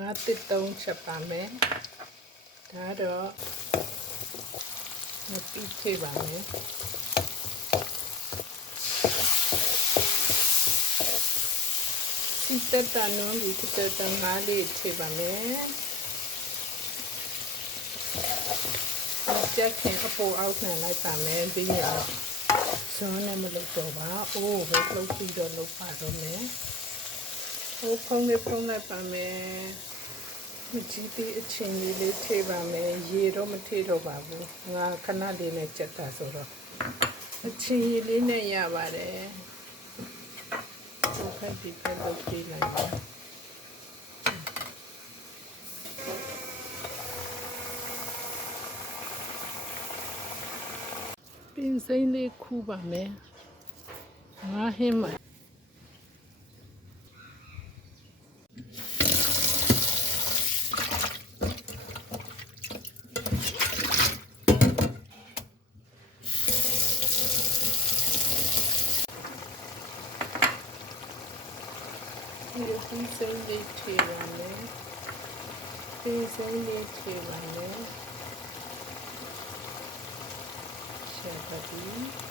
ငါတစ်သုံးချက်ပါမယ်ဒါတော့မပြီးထည့်ပါမယ်စီတက်တန်လုံးဒီတက်တန်ငါးလေးထည့်ပါမယ်ကြက်ခင်အပေါ်အောက်နှံလိုက်ပါမယ်ပြီးရင်ဇွန်းနဲ့မလုပ်တော့ပါအိုးဟိုလှုပ်ပြီးတော့လုပ်ပါတော့မယ်ဟိုဖုံးလေးဖုံးလိုက်ပါမယ်မကြည့်သေးအချင်းလေးထည့်ပါမယ်ရေတော့မထည့်တော့ပါဘူးငါခဏလေးနဲ့ကြက်တာဆိုတော့အချင်းလေးနဲ့ရပါတယ်ဟိုဖက်ဒီဖက်လုပ်ပြီးလိုက်ပါပင်စိမ်းလေးခူးပါမယ်ငါဟင်းမဒီစိမ်းလေးထည့်ပါမယ်ဒီစိမ်းလေးထည့်ပါမယ်ရှာပါပြီ